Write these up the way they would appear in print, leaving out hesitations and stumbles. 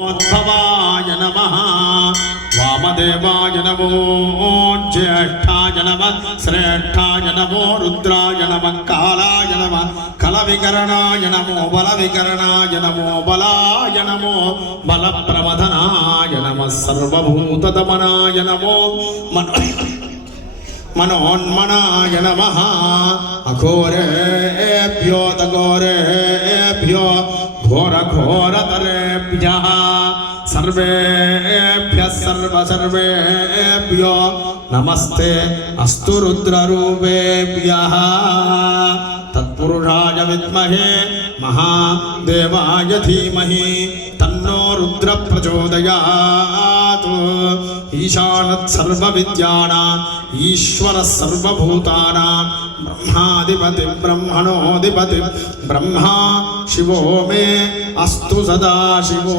उद्भवाय नमः वामदेवाय नमो ज्येष्ठाय नमः श्रेष्ठाय नमो रुद्राय नमः कालाय नमः कलविकरणाय नमो बलविकरणाय नमो बलाय नमो बलप्रमथनाय नमः सर्वभूतदमनाय नमो मनोन्मनाय नमः अघोरेभ्यो तघोरेभ्यो घोरघोरतरेभ्यः सर्वेभ्यः सर्वेभ्यो नमस्ते अस्तु रुद्ररूपेभ्यः तत्पुरुषाय विद्महे महादेवाय धीमहि तन्नो रुद्र प्रचोदयात् ईशानत् सर्वविद्यानाम् ईश्वरः सर्वभूतानां ब्रह्माधिपति ब्रह्मणोऽधिपति ब्रह्मा शिवो मे अस्तु सदा शिवो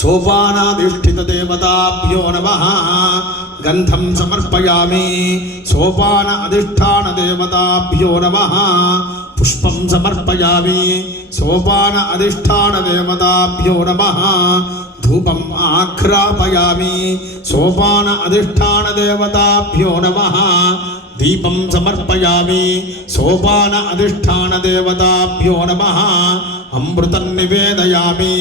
सोपानाधिष्ठितदेवताभ्यो नमः गन्धं समर्पयामि सोपान अधिष्ठानदेवताभ्यो नमः पुष्पं समर्पयामि सोपान अधिष्ठानदेवताभ्यो नमः धूपम् आघ्रापयामि सोपान अधिष्ठानदेवताभ्यो नमः दीपं समर्पयामि सोपान अधिष्ठानदेवताभ्यो नमः अमृतं निवेदयामि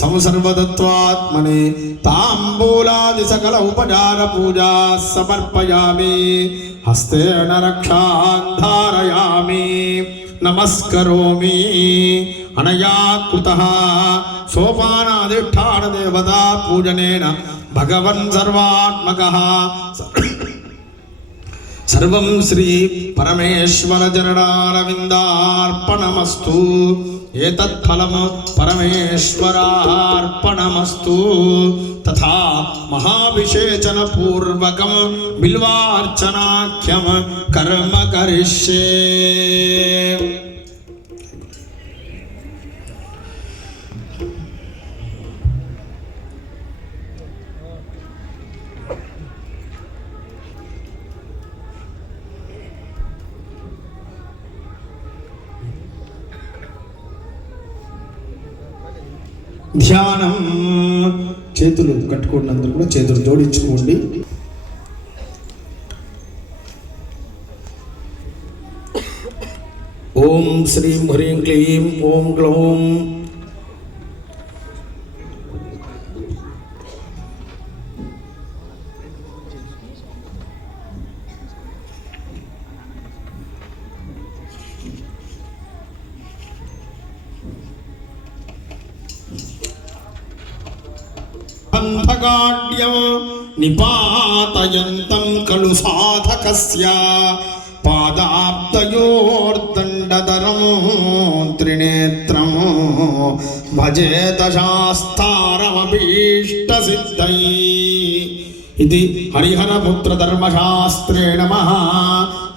संसर्वदत्वात्मने ताम्बूलादि सकल उपचार पूजा समर्पयामि हस्तेन रक्षां धारयामि नमस्करोमि अनया कृतः सोपानाधिष्ठानदेवता पूजनेन भगवन् सर्वात्मकः सर्वं श्री परमेश्वर चरणारविन्दार्पणमस्तु एतत् फलं परमेश्वरार्पणमस्तु तथा महाभिषेचन पूर्वकं बिल्वार्चनाख्यं कर्म करिष्ये। ధ్యానం చేతులు కట్టుకోండి, అందరూ కూడా చేతులు జోడించుకోండి. ఓం శ్రీం హ్రీం క్లీం ఓం గ్లౌం अंधकाड्यं निपातयन्तं खलु साधकस्य पादाब्दयोर्दण्डधरं त्रिनेत्रं भजेत शास्तारमभीष्टसिद्धै इति हरिहरपुत्र धर्मशास्त्रे नमः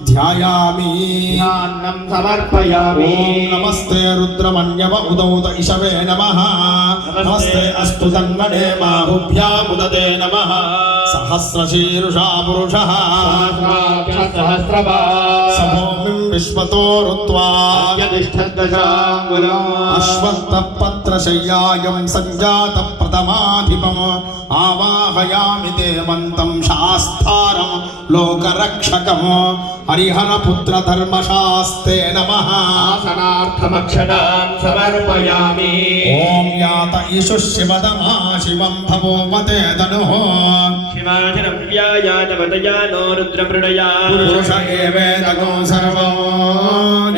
ध्यायामि ध्यानं समर्पयामि। नमस्ते रुद्रमन्यव उदौत इषवे नमः नमस्ते अस्तु तन्मने बाहुभ्यामुदते नमः सहस्रशीर्षा पुरुषः सभूमिं विश्वतो रुत्वा अश्वत्थपत्रशय्यायं सञ्जातप्रथमाधिपम् आवाहयामि देवन्तं शास्तारं लोकरक्षकम् हरिहरपुत्र धर्मशास्ते नमः आसनार्थमक्षदां समर्पयामि। ॐ यात ईशु शिवदमा शिवं भवोमते तनुः शिवाजनव्यायातवतया नो रुद्रप्रणया पुरुष एवेदगो सर्वं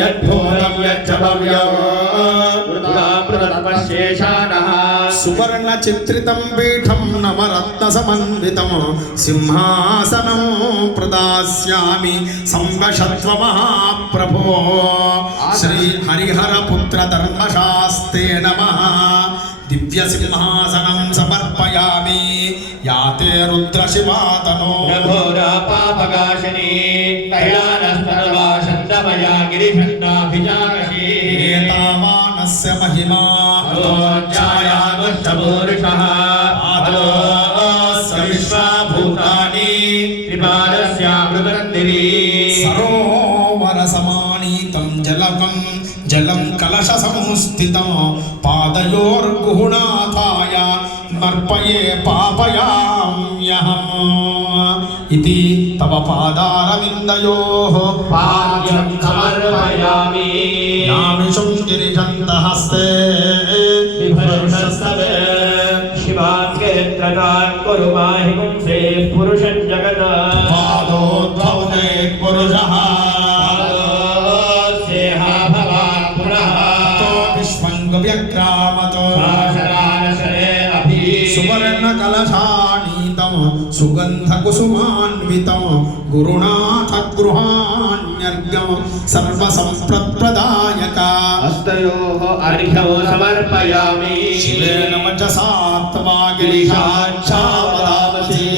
यद्भूतं यच्च भव्यं वृथामृततपश्येषाणः सुवर्णचित्रितं पीठं नवरत्नसमन्वितं सिंहासनं प्रदास्यामि संवशत्व महाप्रभो श्री हरिहरपुत्र धर्मशास्ते नमः दिव्यसिंहासनं समर्पयामि याते रुद्रशिवातनो घोरापापकाशिनी कैलानस्तनवासन्दमया गिरिषण्णाभिजानशी एतावानस्य महिमा ोज्जायागुष्ठपूरुषः आदोऽस्य विश्वाभूतानि त्रिपादस्यामृतरन्दिरी सरोवरसमानीतं जलकं जलं कल कलशसंस्थितं पादयोर्गुहुनाथाय नर्पये पापयाम्यहम् इति तव पादारविन्दयोः पाद्यं समर्पयामि नामिषुं गिरिजन्तहस्ते विभर्षस्तवे शिवाङ्गेत्रकान् कुरु माहि पुंसे पुरुषं जगत् पादोद्भवते पुरुषः पादोस्येह भवान् पुनः तो विश्वङ्गव्यक्रामतो शासनानशरे अभि सुवर्णकलशानीतं सुगन्धकुसुमान्वितं गुरुनाथ गृहाण्यर्घ्यं सर्वसम्प्रदायक हस्तयोः अर्घ्यं समर्पयामि शिवेन वचसा त्वा गिरिशाच्छावदामसि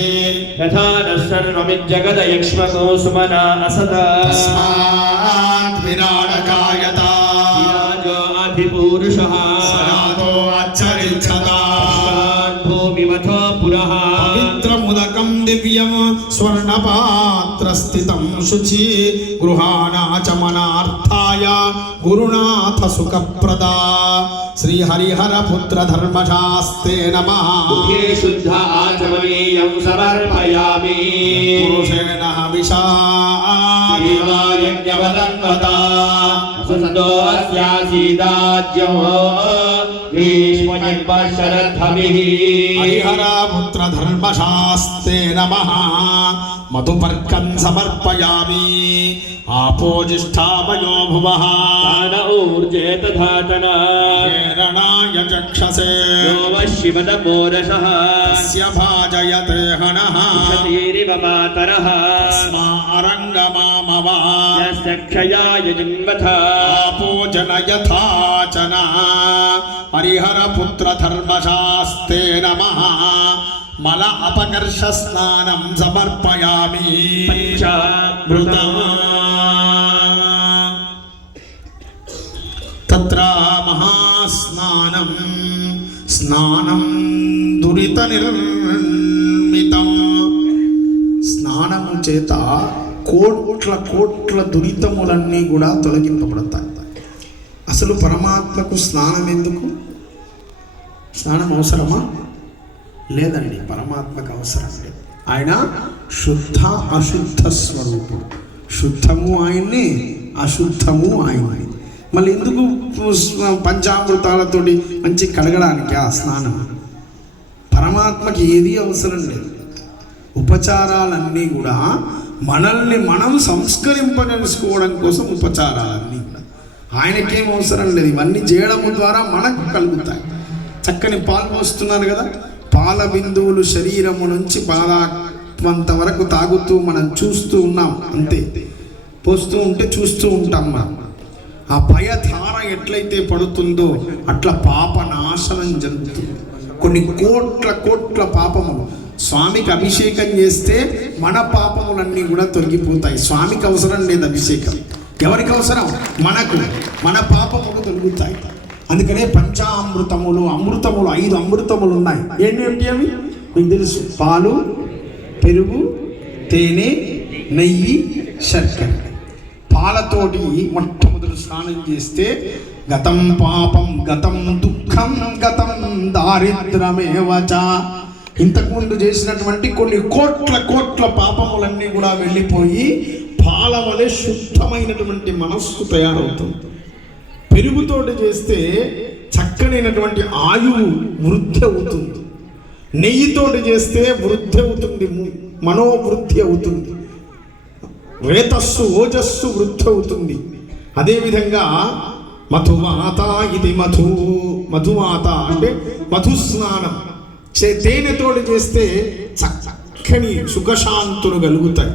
यथा नः सर्वमिज्जगदयक्ष्मको सुमना असत तस्मात् विराडकायता विराजो अधिपूरुषः सनातो आचरिच्छदा भूमिमथो पुरः पवित्रमुदकं दिव्यं स्वर्णपात्रस्थितं शुचि गृहाणाचमनार्थाय गुरुनाथ सुखप्रदा श्रीहरिहरपुत्र धर्मशास्ते नमः मुखे शुद्ध आचमनीयं समर्पयामि पुरुषेण हविषा देवायज्ञवदन्वता सुन्दोऽस्यासीदाज्यो भीष्मजिह्वशरद्भविः हरिहरपुत्र धर्मशास्ते नमः मधुपर्कं समर्पयामि आपोजिष्ठामयो भुवः तान ऊर्जे तथातना प्रेरणाय चक्षसे यो वः शिवदमोरसः तस्य भाजयते हनः क्षतीरिव मातरः तस्मा अरङ्गमामव यस्य क्षयाय जिन्वथ आपोजन यथाचन हरिहरपुत्र धर्मशास्ते नमः मल अपकर्ष स्नानं समर्पयामि पञ्चामृतम् तत्र महास्नानं स्नानं दुरितनिर्मितं స్నానము చేత కోట్ల దురితములన్నీ కూడా తొలగింపబడతాయి. అసలు పరమాత్మకు స్నానం ఎందుకు? స్నానం అవసరమా? లేదండి, పరమాత్మకు అవసరం లేదు. ఆయన శుద్ధ అశుద్ధ స్వరూపుడు. శుద్ధము ఆయన్ని, అశుద్ధము ఆయన్ని. మళ్ళీ ఎందుకు పంచామృతాలతోటి మంచి కడగడానికి ఆ స్నానం? పరమాత్మకి ఏది అవసరం లేదు. ఉపచారాలన్నీ కూడా మనల్ని మనం సంస్కరింపజేసుకోవడం కోసం ఉపచారాలన్నీ కూడా. ఆయనకేం అవసరం లేదు. ఇవన్నీ చేయడం ద్వారా మనకు కలుగుతాయి. చక్కని పాలు పోస్తున్నారు కదా, పాల బిందువులు శరీరము నుంచి పాదాత్మంత వరకు తాగుతూ మనం చూస్తూ ఉన్నాం. అంతే, పోస్తూ ఉంటే చూస్తూ ఉంటాం మనం. ఆ పయధార ఎట్లయితే పడుతుందో అట్లా పాప నాశనం జరుగుతుంది. కొన్ని కోట్ల పాపములు స్వామికి అభిషేకం చేస్తే మన పాపములన్నీ కూడా తొలగిపోతాయి. స్వామికి అవసరం లేదు అభిషేకం. ఎవరికి అవసరం? మనకు. మన పాపములు తొలగుతాయి. అందుకనే పంచామృతములు, అమృతములు, 5 అమృతములు ఉన్నాయి. ఏంటి అవి? మీకు తెలుసు. పాలు, పెరుగు, తేనె, నెయ్యి, శర్కర. పాలతోటి మొట్టమొదటి స్నానం చేస్తే గతం పాపం, గతం దుఃఖం, గతం దారిద్రమేవచ. ఇంతకుముందు చేసినటువంటి కొన్ని కోట్ల పాపములన్నీ కూడా వెళ్ళిపోయి పాల వలె శుద్ధమైనటువంటి మనస్సు తయారవుతుంది. పెరుగుతోటి చేస్తే చక్కనైనటువంటి ఆయువు వృద్ధి అవుతుంది. నెయ్యితోటి చేస్తే వృద్ధి అవుతుంది, మనోవృద్ధి అవుతుంది, రేతస్సు ఓజస్సు వృద్ధి అవుతుంది. అదేవిధంగా మధుమాత, ఇది మధుమాత అంటే మధుస్నానం. తేనెతోటి చేస్తే చక్కని సుఖశాంతులు కలుగుతాయి.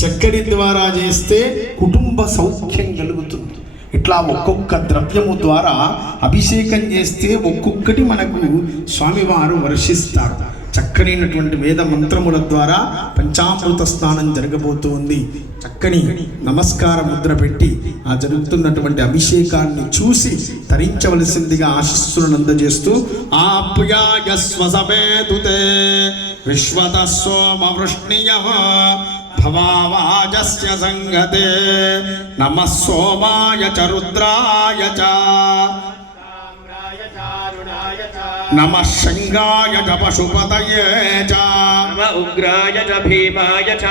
చక్కెర ద్వారా చేస్తే కుటుంబ సౌఖ్యం కలుగుతుంది. ఇట్లా ఒక్కొక్క ద్రవ్యము ద్వారా అభిషేకం చేస్తే ఒక్కొక్కటి మనకు స్వామివారు వర్షిస్తారు. చక్కనైనటువంటి వేద మంత్రముల ద్వారా పంచామృత స్నానం జరగబోతుంది. చక్కని నమస్కార ముద్ర పెట్టి ఆ జరుగుతున్నటువంటి అభిషేకాన్ని చూసి తరించవలసిందిగా ఆశీస్సులను అందజేస్తూ ఆప్యాయ స్వసమేతుతే విశ్వత సోమ వృష్ణియ भवावाजस्य संगते नमः सोमाय च रुद्राय च नमः शृंगाय च पशुपतये च नम उग्राय च भीमाय च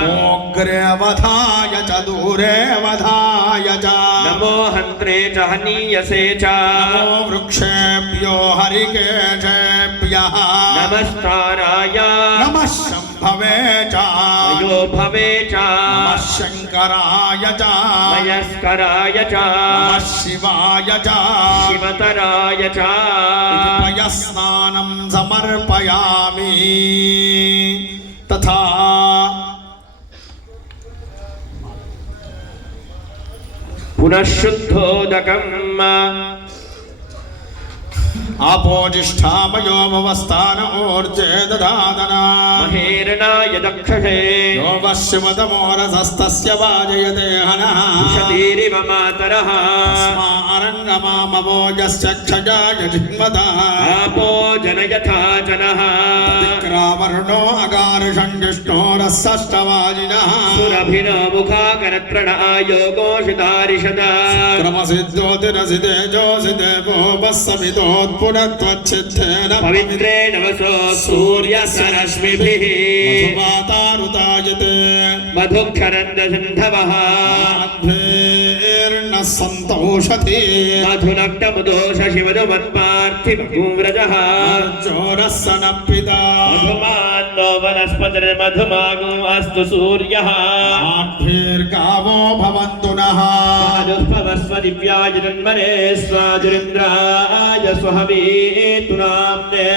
नमोऽग्रे वधाय च दूरे वधाय च नमो हन्त्रे च हनीयसे च नमो वृक्षेभ्यो हरिकेशेभ्यः नमस्ताराय नमः शम्भवे च यो भवे च नमः शङ्कराय च मयस्कराय च नमः शिवाय च शिवतराय च स्नानं समर्पयामि तथा पुनः शुद्धोदकम् आपोजिष्ठामयो भवस्थान ऊर्जे दधादना महेरणाय दक्षसे यो वश्यमतमोरसस्तस्य वाजयते हनः शतीरिव मातरः स्मारङ्गमामवो यस्य क्षयाय जिह्मतः आपो जनयथा जनः विक्रामर्णो अगार्षण्डिष्णोरस्सष्टवाजिनः सुरभिनो मुखाकरत्रण आयोगोषितारिषद क्रमसिद्धोतिरसितेजोऽसि देवो वस्समितोत्पुरत्वच्छिद्धेन पवित्रेण वसो सूर्यस्य रश्मिभिः मधुवातारुतायते मधुक्षरन्दसिन्धवः माध्वेर्न सन्तोषति मधुनक्तमुदोष शिवदुमत्पार्थिवव्रजः जोरस्य न पिता मधुमान्नो वनस्पतिर्मधुमागो अस्तु सूर्यः माध्वेर्गावो भवन्तु नः स्वादुष्पवस्व दिव्याय जन्मने स्वादुरिन्द्राय स्वहवीतु नाम्ने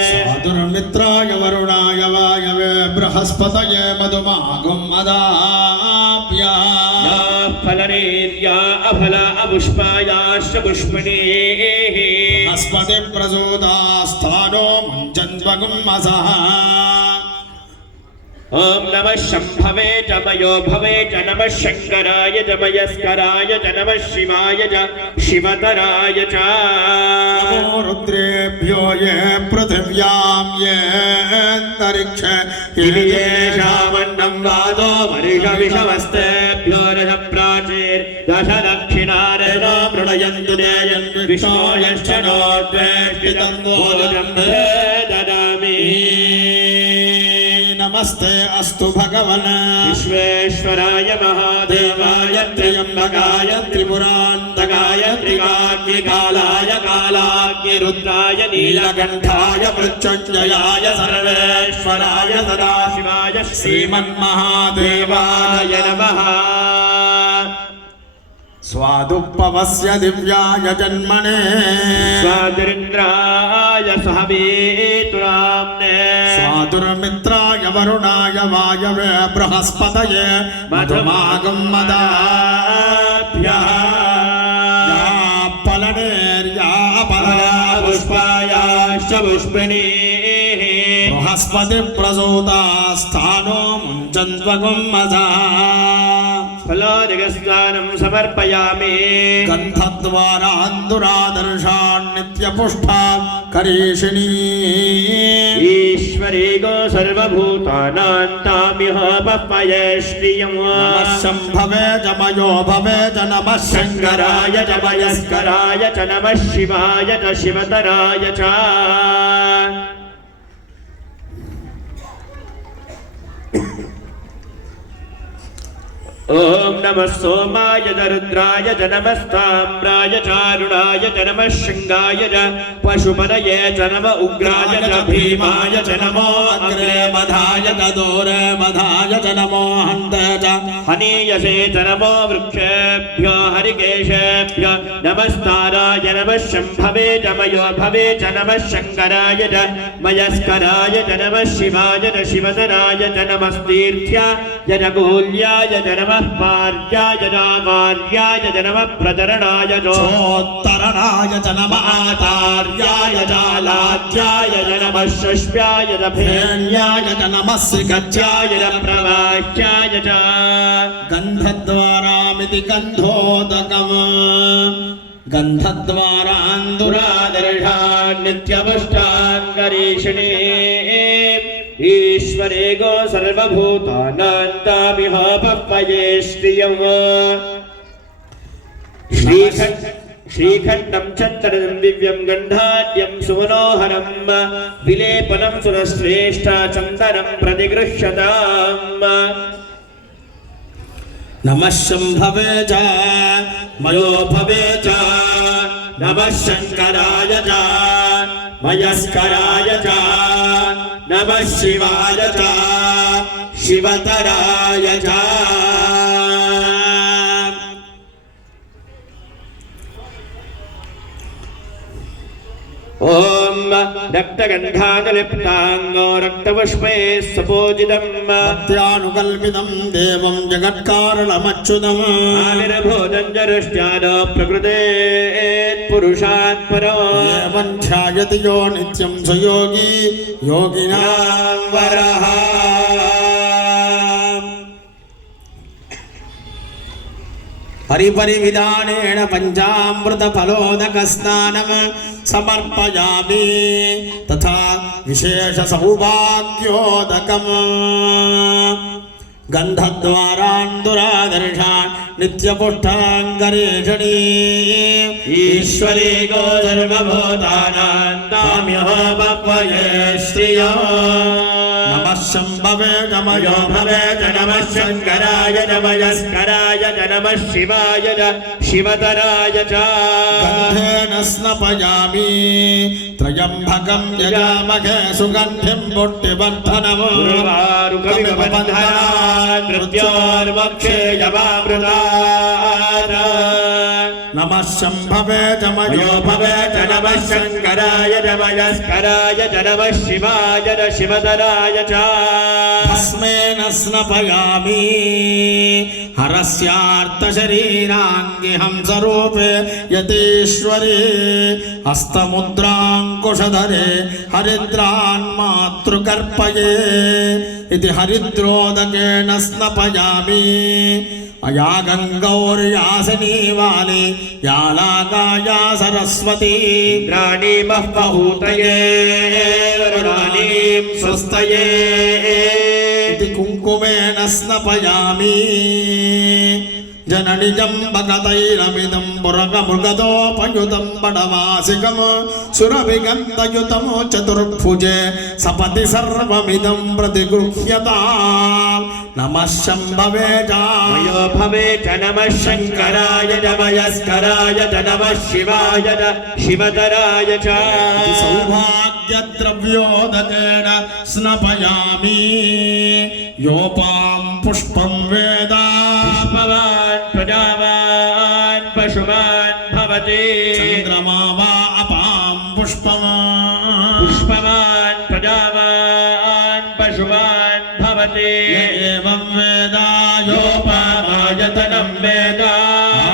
दुर्मित्राय वरुणाय वायवे बृहस्पतये मधुमागुम् अदाभ्यः या फलनेर्या अफल अपुष्पायाश्च पुष्पिणीः बृहस्पति प्रसूतास्थानो मुञ्चन्वगुम् असः ॐ नमः शम्भवे च मयो भवे च नमः शङ्कराय च मयस्कराय च नमः शिवाय च शिवतराय च नमो रुद्रेभ्यो ये पृथिव्यां ये अन्तरिक्षे येषामन्नं वादो वर्षविषवस्तेभ्यो रथ प्राचीर्दश दक्षिणारेणो मृणयन्तु देयं विष्णो यश्च नो द्वेष्टितं भोजनं ददामि नमस्ते अस्तु भगवन् विश्वेश्वराय महादेवाय त्र्यम्बकाय त्रिपुरान्तकाय त्रिकाग्निकालाय कालाग्निरुद्राय नीलकण्ठाय मृत्युञ्जयाय सर्वेश्वराय सदाशिवाय श्रीमन्महादेवाय नमः स्वादुपवस्य दिव्याय जन्मने स्वादुरिन्द्राय सहवीतु नाम्ने स्वादुर्मित्राय वरुणाय वायवे बृहस्पतये मधुमागम् मदाभ्यः या फलनेर्या फलया पुष्पायाश्च पुष्पिणीः बृहस्पति प्रसूतास्थानो मुञ्चन्त्वगुम् मदः फलादिगस्नानं समर्पयामि गन्धद्वारान्दुरादर्शान्नित्यपुष्टा करीषिणी ईश्वरी गो सर्वभूतानां तामिह पप्पये श्रियम् नमः शम्भवे च मयो भवे च नमः शङ्कराय च मयस्कराय च नमः शिवाय च शिवतराय च ॐ नमः सोमाय च रुद्राय च नमस्ताम्राय चारुणाय च नमः शृङ्गाय च पशुपतये च नम उग्राय च भीमाय च नमो अग्रे मधाय च दूरे मधाय च नमो हन्ते च हनीयसे च नमो वृक्षेभ्यो हरिकेशेभ्यो नमस्ताराय नमः शम्भवे च मयो भवे च नमः शङ्कराय च मयस्कराय च नमः शिवाय च शिवतराय च नमस्तीर्थ्याय च गोल्याय च नमः पार्याय च मार्याय च नमः प्रचरणाय च चोत्तरणाय च नमः आचार्याय च लाज्याय च नमः शश्व्याय च भेण्याय च नमः गच्छाय च प्रवाह्याय च गन्धद्वारामिति गन्धोदकम् गन्धद्वारान्दुरादर्शा नित्यपुष्टाङ्गरीषिणे ईश्वरेगो सर्वभूतानान्तामिह पप्पये श्रियम् श्रीखण्डं चन्दनं दिव्यं गन्धाढ्यं सुमनोहरं विलेपनं सुरश्रेष्ठ चन्दनं प्रतिगृह्यताम् नमः शम्भवे च मयो भवे च नमः शङ्कराय च मयस्कराय च नमः शिवाय च शिवतराय च ॐ रक्तगन्धानुलिप्ताङ्गो रक्तपुष्पे सपूजितं भक्त्यानुकल्पितं देवं जगत्कारणमच्युतम् आविर्भूतं जरुष्ट्याद प्रकृतेत्पुरुषात् परो एवं ध्यायति यो नित्यं स योगी योगिनां वरः परिपरिविधानेन पञ्चामृतफलोदकस्नानं समर्पयामि तथा विशेषसौभाग्योदकम् गन्धद्वारान्दुरादर्शान् नित्यपुष्टाङ्गरेषणी ईश्वरे गो सर्वभूतानान्ताम्यहमपये श्रियम् नमः शम्भवे च मयो भवे च नमः शङ्कराय च मयस्कराय च नमः शिवाय च शिवतराय च गन्धेन स्नपयामि त्र्यम्बकं यजामहे सुगन्धिं पुष्टिवर्धनम् उर्वारुकविबन्धनात् मृत्योर्मोक्षे यमामृतात् नमः शम्भवे च मयो भवे च नमः शङ्कराय च मयस्कराय च नमः शिवाय च शिवतराय च भस्मेन स्नपयामि हरस्यार्तशरीराङ्गि हंसरूपे यतीश्वरे हस्तमुद्राङ्कुशधरे हरिद्रान् मातृकर्पये इति हरिद्रोदकेन स्नपयामि अया गङ्गौर्यासिनी वाली या लागाया सरस्वती राणीमः बहूतये वरुणानीं स्वस्तये इति कुङ्कुमेन स्नपयामि जननि जम्बकतैलमिदं पुरगमृगदोपयुतं बडवासिकं सुरभिगन्धयुतं चतुर्भुजे सपदि सर्वमिदं प्रतिगृह्यताम् नमः शम्भवे च मयो भवे च नमः शङ्कराय च मयस्कराय च नमः शिवाय च शिवतराय च सौभाग्यद्रव्योदकेन स्नपयामि योपां पुष्पं वेद पुष्पवान् प्रजावान् पशुमान् भवति चन्द्रमा वा अपां पुष्पवान् प्रजावान् पशुमान् भवति एवं वेद योपामायतनं वेद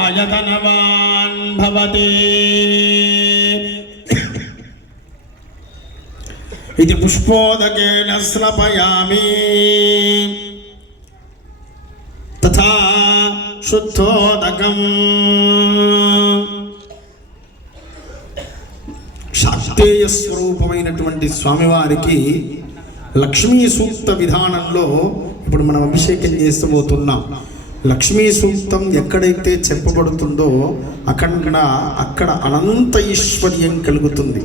आयतनवान् भवति इति पुष्पोदकेन स्नपयामि तथा शुद्धोदकम् శాక్తేయ స్వరూపమైనటువంటి స్వామివారికి లక్ష్మీ సూక్త విధానంలో ఇప్పుడు మనం అభిషేకం చేస్తబోతున్నాం. లక్ష్మీ సూక్తం ఎక్కడైతే చెప్పబడుతుందో అక్కడ అనంత ఐశ్వర్యం కలుగుతుంది.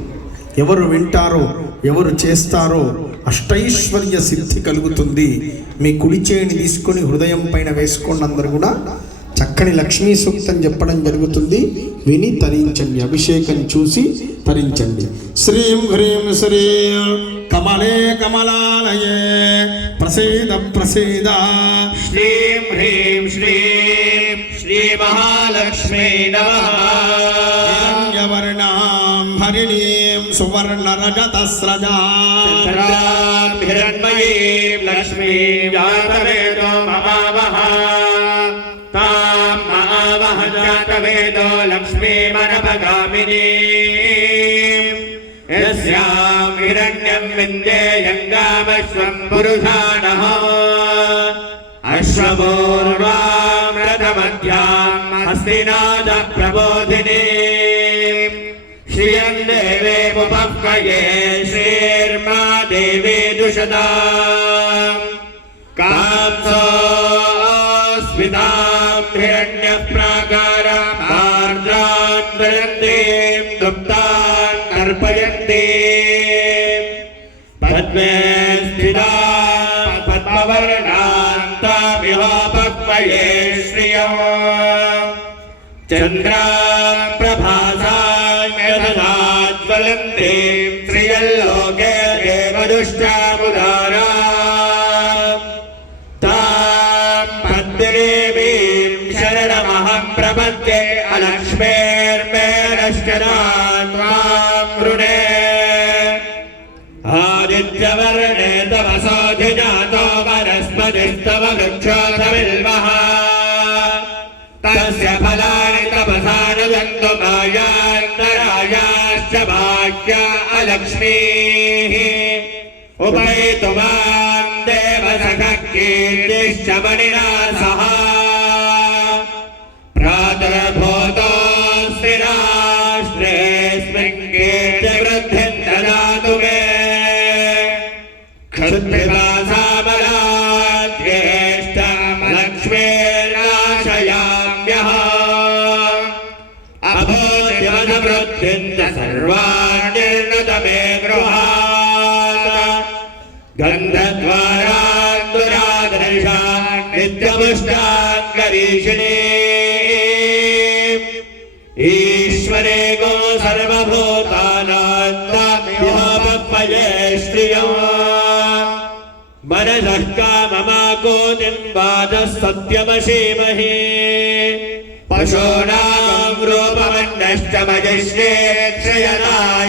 ఎవరు వింటారో ఎవరు చేస్తారో అష్టైశ్వర్య సిద్ధి కలుగుతుంది. మీ కుడి చేయిని తీసుకొని హృదయం పైన వేసుకోండి. అందరూ కూడా చక్కని లక్ష్మీ సూక్తం చెప్పడం జరుగుతుంది. విని తరించండి. అభిషేకం చూసి తరించండి. శ్రీం హ్రీం శ్రీం కమలే కమలాలయే ప్రసీద ప్రసీద శ్రీం హ్రీం శ్రీం శ్రీ మహాలక్ష్మీ నమః హిరణ్యవర్ణాం హరిణీం సువర్ణరజతస్రజాం హిరణ్మయీం లక్ష్మీం జాతవేదో మహావహ తాం మహావహ జాతవేదో లక్ష్మీమనపగామినీం యస్యాం హిరణ్యం విందేయం గామశ్వం పురుషాణః అశ్వపూర్వాం రథమధ్యాం హస్తినాద ప్రబోధినీం శ్రియం దేవేముపక్వయే శ్రీర్మా దేవీ जुषता कांसोऽस्मितां हिरण्यप्राकारां आर्द्रां दयन्तीं दुप्तान् अर्पयन्ति पद्मे स्थितां पद्मवर्णान्तामिह पक्वये श्रियम् चन्द्रां प्रभासां यथाज्वलन्तीं श्रियल्लोके देवदुष्टामुदारां तां पद्मदेवीं शरणमहं प्रपद्ये अलक्ष्मीर्मे नश्यतां त्वां वृणे आदित्यवर्णे तव सोऽधिजातो वनस्पतिस्तव वृक्षोऽथविल्वः तस्य फलानि तपसा नुदन्तु मायान्तरायाश्च भाग्या अलक्ष्मीः उपैतु मां देवसखः कीर्तिश्च मणिना सह प्रातर्भूतोऽस्ति राष्ट्रेऽस्मिन् कीर्तिवृद्धिं ददातु मे क्षुद्रवासामलाद्येष्टामलक्ष्मीर्नाशयाम्यः अभूतिमधवृद्धिं च सर्वाण्यर्णत मे गृहात् गन्धद्वारान्दुरादर्शा नित्यमुष्टाङ्गरीषिणी ईश्वरे गो सर्वभूतानां तामिह पक्वये श्रियम् मनसः काममाकोतिं वाचः सत्यमशीमहि पशूनां रूपमन्नश्च मजिष्ये क्षयनाय